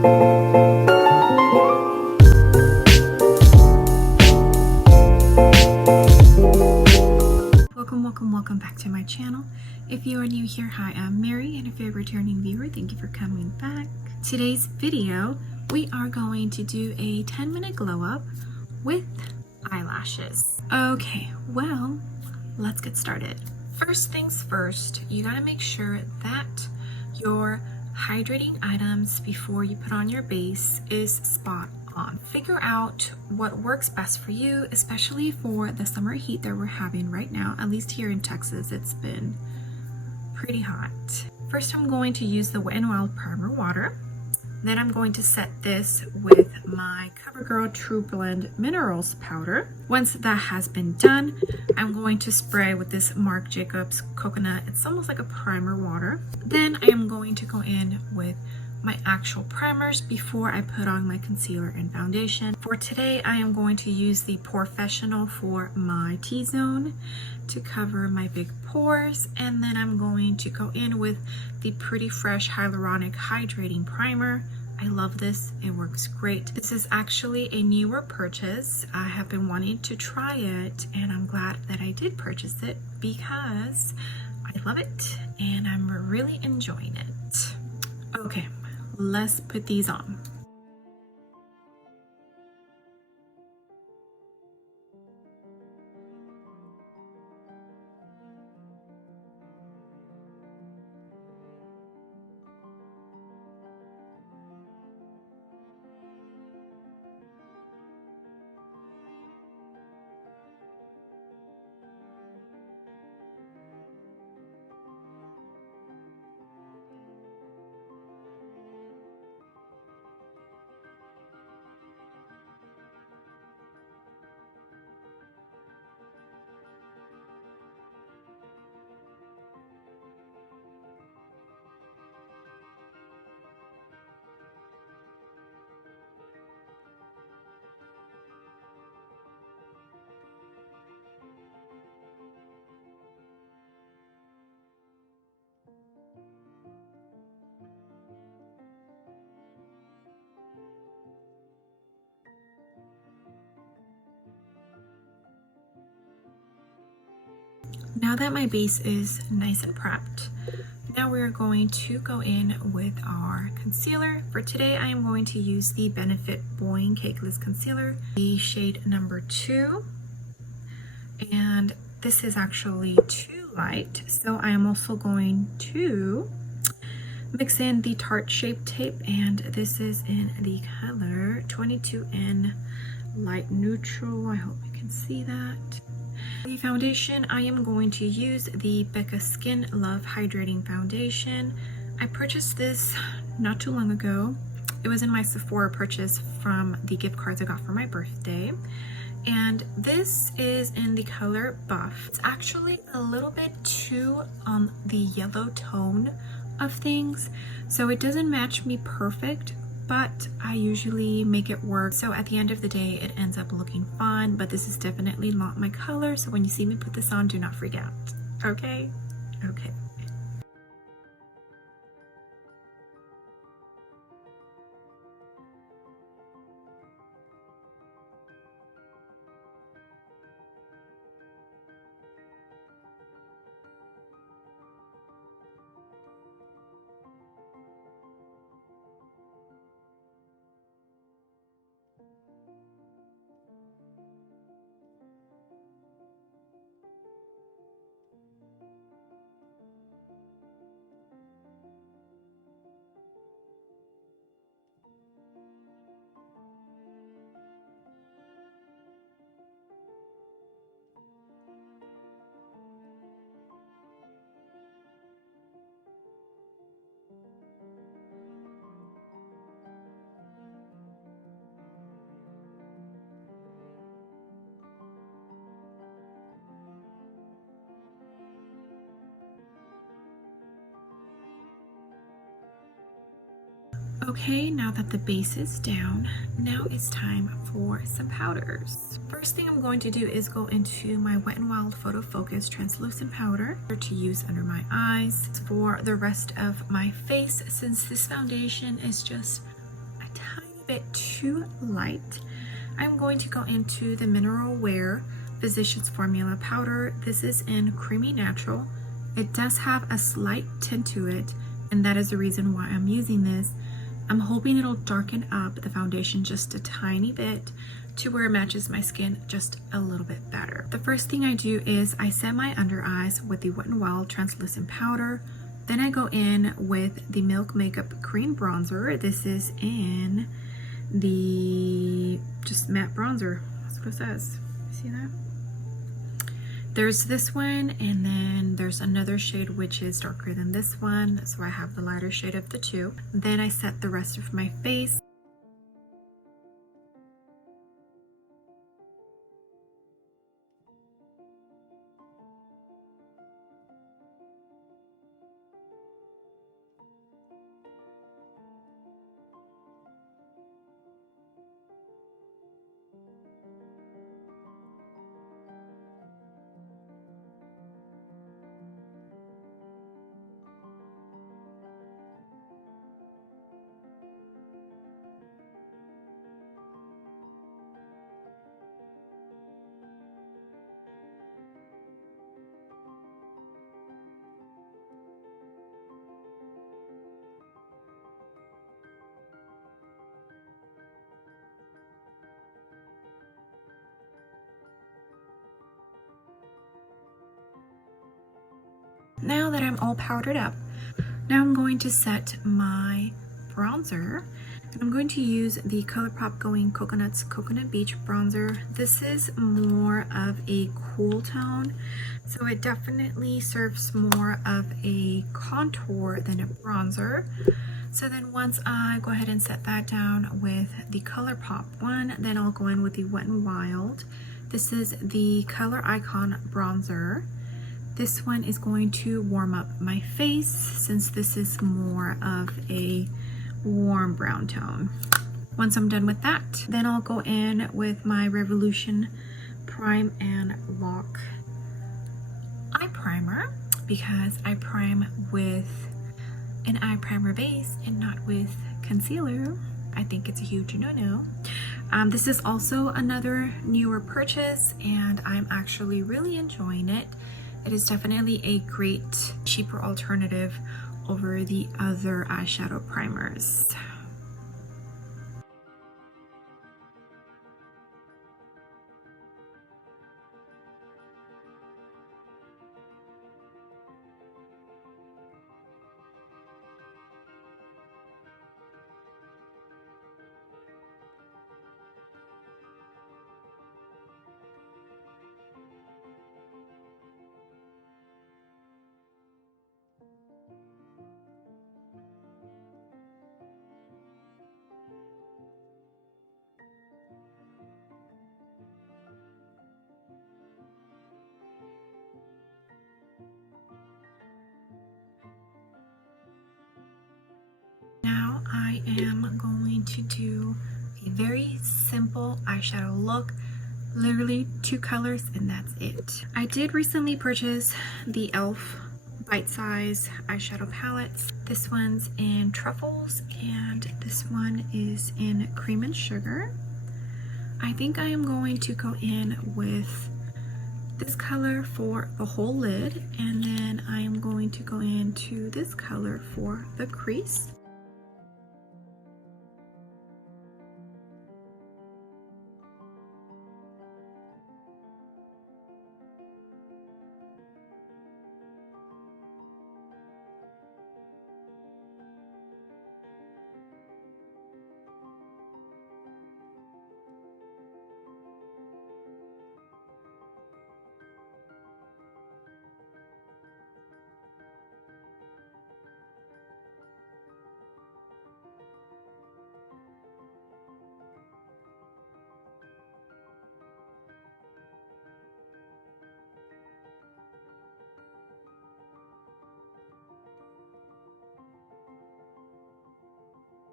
Welcome back to my channel. If you are new here, hi, I'm Mary, and if you're a returning viewer, thank you for coming back. Today's video, we are going to do a 10-minute glow up with eyelashes. Okay, well, let's get started. First things first, you gotta make sure that your hydrating items before you put on your base is spot on. Figure out what works best for you, especially for the summer heat that we're having right now. At least here in Texas, it's been pretty hot. First, I'm going to use the Wet n Wild primer water. Then I'm going to set this with my CoverGirl True Blend Minerals powder. Once that has been done, I'm going to spray with this Marc Jacobs coconut. It's almost like a primer water. Then I am going to go in with my actual primers before I put on my concealer and foundation. For today, I am going to use the Professional for my T-zone to cover my big pores, and then I'm going to go in with the Pretty Fresh Hyaluronic Hydrating Primer. I love this, it works great. This is actually a newer purchase. I have been wanting to try it, and I'm glad that I did purchase it because I love it and I'm really enjoying it. Okay, let's put these on. Now that my base is nice and prepped, now we're going to go in with our concealer. For today, I am going to use the Benefit Boing Cakeless Concealer, the shade number 2. And this is actually too light, so I am also going to mix in the Tarte Shape Tape, and this is in the color 22N Light Neutral. I hope you can see that. The foundation, I am going to use the Becca Skin Love Hydrating Foundation. I purchased this not too long ago. It was in my Sephora purchase from the gift cards I got for my birthday. And this is in the color Buff. It's actually a little bit too on the yellow tone of things, so it doesn't match me perfect, but I usually make it work. So at the end of the day, it ends up looking fun, but this is definitely not my color. So when you see me put this on, do not freak out, okay? Okay. Okay, now that the base is down, now it's time for some powders. First thing I'm going to do is go into my Wet n Wild Photo Focus Translucent Powder to use under my eyes. For the rest of my face, since this foundation is just bit too light, I'm going to go into the Mineral Wear Physicians Formula Powder. This is in Creamy Natural. It does have a slight tint to it, and that is the reason why I'm using this. I'm hoping it'll darken up the foundation just a tiny bit to where it matches my skin just a little bit better. The first thing I do is I set my under eyes with the Wet n Wild translucent powder. Then I go in with the Milk Makeup Cream Bronzer. This is in the just matte bronzer. That's what it says. See that? There's this one, and then there's another shade which is darker than this one, so I have the lighter shade of the two. Then I set the rest of my face. Now that I'm all powdered up, now I'm going to set my bronzer. And I'm going to use the ColourPop Going Coconuts Coconut Beach Bronzer. This is more of a cool tone, so it definitely serves more of a contour than a bronzer. So then once I go ahead and set that down with the ColourPop one, then I'll go in with the Wet n Wild. This is the Color Icon Bronzer. This one is going to warm up my face since this is more of a warm brown tone. Once I'm done with that, then I'll go in with my Revolution Prime and Lock eye primer, because I prime with an eye primer base and not with concealer. I think it's a huge no-no. This is also another newer purchase, and I'm actually really enjoying it. It is definitely a great, cheaper alternative over the other eyeshadow primers. Now I am going to do a very simple eyeshadow look, literally 2 colors and that's it. I did recently purchase the e.l.f. Bite Size eyeshadow palettes. This one's in Truffles and this one is in Cream and Sugar. I think I am going to go in with this color for the whole lid, and then I am going to go into this color for the crease.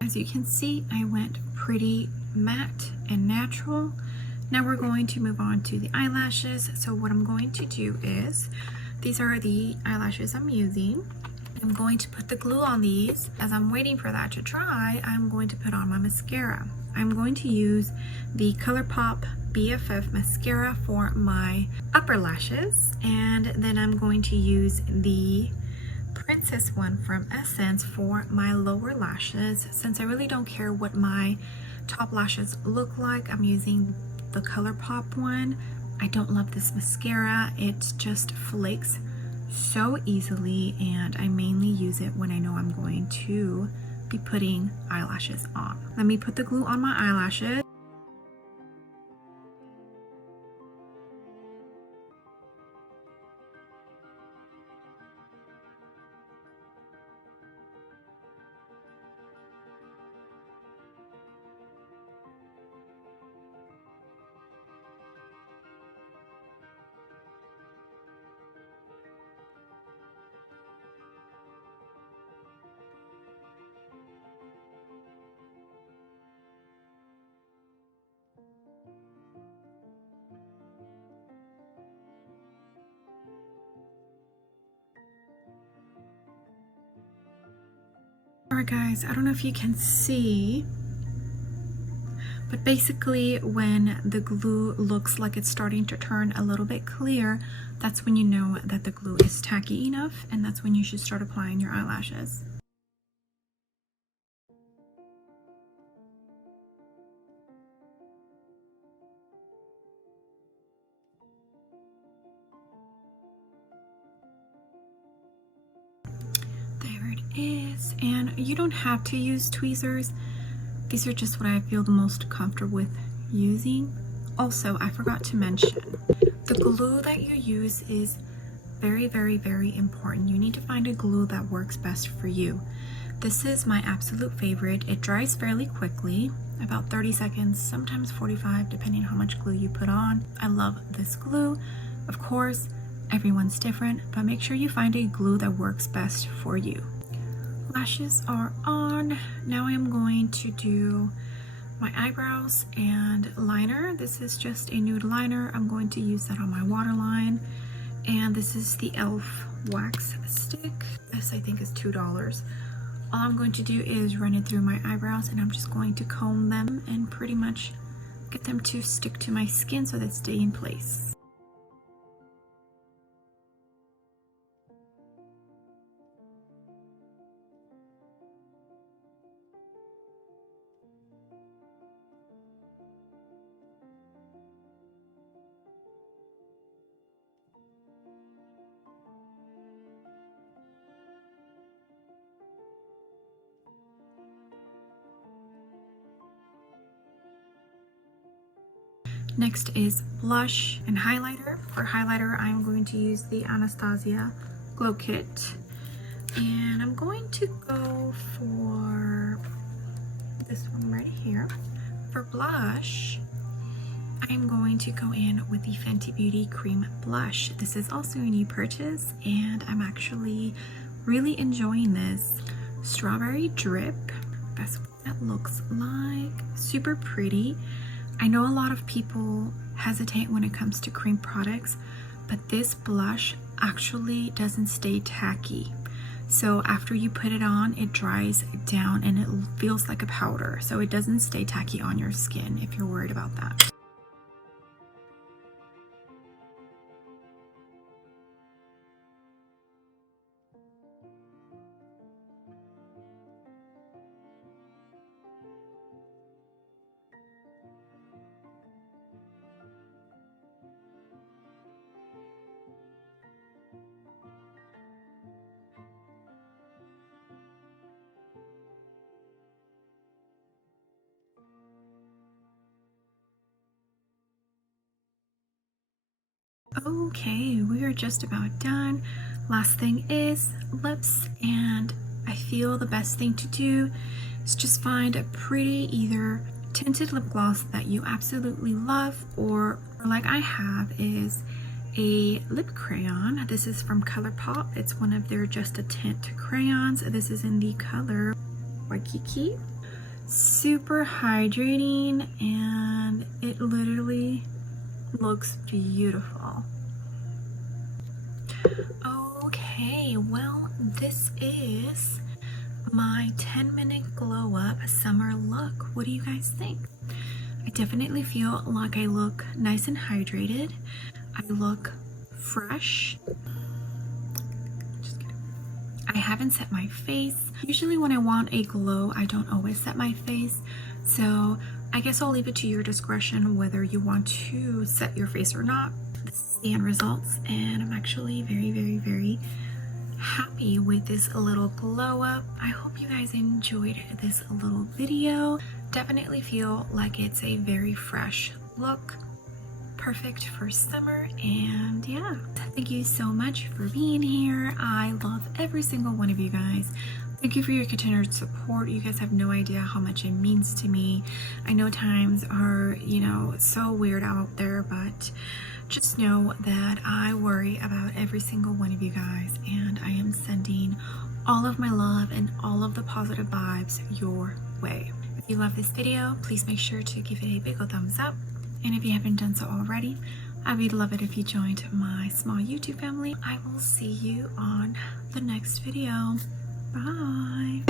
As you can see, I went pretty matte and natural. Now we're going to move on to the eyelashes. So what I'm going to do is, these are the eyelashes I'm using. I'm going to put the glue on these. As I'm waiting for that to dry, I'm going to put on my mascara. I'm going to use the ColourPop BFF mascara for my upper lashes, and then I'm going to use the Princess one from Essence for my lower lashes. Since I really don't care what my top lashes look like, I'm using the ColourPop one. I don't love this mascara. It just flakes so easily, and I mainly use it when I know I'm going to be putting eyelashes on. Let me put the glue on my eyelashes. Alright guys, I don't know if you can see, but basically when the glue looks like it's starting to turn a little bit clear, that's when you know that the glue is tacky enough, and that's when you should start applying your eyelashes. There it is, and you don't have to use tweezers. These are just what I feel the most comfortable with using. Also, I forgot to mention, the glue that you use is very, very, very important. You need to find a glue that works best for you. This is my absolute favorite. It dries fairly quickly, about 30 seconds, sometimes 45, depending on how much glue you put on. I love this glue. Of course, everyone's different, but make sure you find a glue that works best for you. Lashes are on. Now I'm going to do my eyebrows and liner. This is just a nude liner. I'm going to use that on my waterline. And this is the e.l.f. wax stick. This I think is $2. All I'm going to do is run it through my eyebrows, and I'm just going to comb them and pretty much get them to stick to my skin so they stay in place. Next is blush and highlighter. For highlighter, I'm going to use the Anastasia Glow Kit. And I'm going to go for this one right here. For blush, I'm going to go in with the Fenty Beauty Cream Blush. This is also a new purchase, and I'm actually really enjoying this. Strawberry Drip, that's what that looks like. Super pretty. I know a lot of people hesitate when it comes to cream products, but this blush actually doesn't stay tacky. So after you put it on, it dries down and it feels like a powder. So it doesn't stay tacky on your skin if you're worried about that. Okay, we are just about done. Last thing is lips, and I feel the best thing to do is just find a pretty either tinted lip gloss that you absolutely love, or like I have is a lip crayon. This is from ColourPop. It's one of their Just a Tint crayons. This is in the color Waikiki. Super hydrating, and it literally looks beautiful. Okay, well, this is my 10-minute glow up summer look. What do you guys think? I definitely feel like I look nice and hydrated. I look fresh. Just kidding. I haven't set my face. Usually when I want a glow, I don't always set my face. So I guess I'll leave it to your discretion whether you want to set your face or not. This is the end results, and I'm actually very happy with this little glow up. I hope you guys enjoyed this little video. Definitely feel like it's a very fresh look, perfect for summer. And yeah, thank you so much for being here. I love every single one of you guys. Thank you for your continued support. You guys have no idea how much it means to me. I know times are, you know, so weird out there, but just know that I worry about every single one of you guys, and I am sending all of my love and all of the positive vibes your way. If you love this video, please make sure to give it a big old thumbs up. And if you haven't done so already, I would love it if you joined my small YouTube family. I will see you on the next video. Bye.